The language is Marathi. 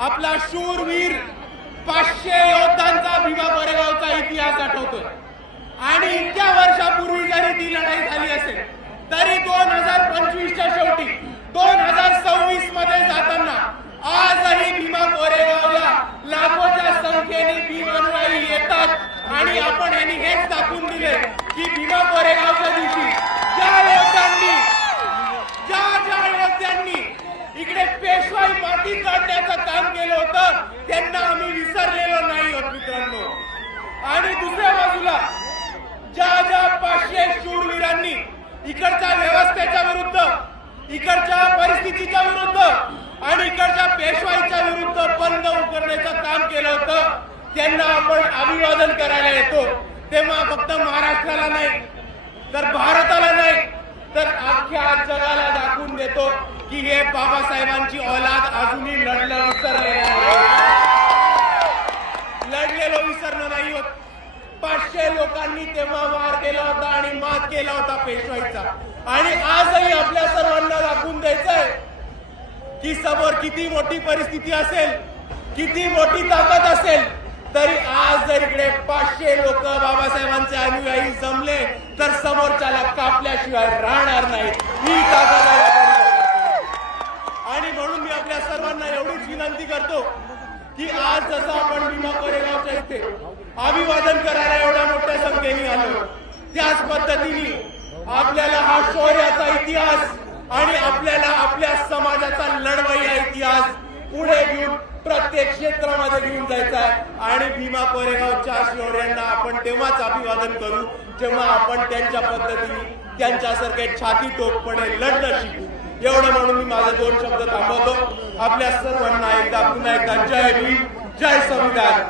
आपला शूरवीर 500 योद्धांचा भीमा कोरेगावचा इतिहास आठवतोय आणि इतक्या वर्षापूर्वी जरी ती लढाई झाली असेल तरी 2025च्या शेवटी 2026 मध्ये जाताना आजही भीमा कोरेगावला लाखोच्या संख्येने भीम अनुयायी येतात आणि आपण यांनी हेच दाखवून दिले की भीमा कोरेगावच्या दिवशी ज्या योद्ध्यांनी इकडे पेशवाई माती काढण्याचं काम केलं होतं त्यांना आम्ही विसरलेलो नाही आहोत मित्रांनो। आणि दुसऱ्या बाजूला ज्या 500 शूरवीरांनी इकडच्या व्यवस्थेच्या विरुद्ध, इकडच्या परिस्थितीच्या विरुद्ध आणि इकडच्या पेशवाईच्या विरुद्ध बंद उकरण्याचं काम केलं होतं त्यांना आपण अभिवादन करायला येतो तेव्हा फक्त महाराष्ट्राला नाही तर भारताला नाही तर अख्ख्या जगाला दाखवून देतो की हे बाबासाहेबांची औलाद अजूनही लढलेलो विसरलो नाही होत। 500 लोकांनी तेव्हा वार केला होता आणि मात केला होता पेशवाईचा आणि आजही आपल्या सर्वांना दाखवून द्यायचंय की समोर किती मोठी परिस्थिती असेल, किती मोठी ताकद असेल तरी आज जर इकडे 500 लोक बाबासाहेबांचे अनुयायी जमले तर समोरच्याला कापल्याशिवाय राहणार नाही ही ताकद आहे। आणि म्हणून मी आपल्या सर्वांना एवढीच विनंती करतो की आज जसं आपण भीमा कोरेगावच्या इथे अभिवादन करायला एवढ्या मोठ्या संख्येने आलो त्याच पद्धतीने आपल्याला हा शौर्याचा इतिहास आणि आपल्याला आपल्या समाजाचा लढवय्या इतिहास पुढे घेऊन प्रत्येक क्षेत्रामध्ये घेऊन जायचा आहे आणि भीमा कोरेगावच्या शौर्यांना आपण तेव्हाच अभिवादन करू जेव्हा आपण त्यांच्या पद्धतीने त्यांच्यासारखे छाती टोकपणे लढणं शिकू। एवढं म्हणून मी माझे 2 शब्द थांबवतो। आपल्या सर्वांना एकदा पुन्हा एकदा जय भीम, जय संविधान।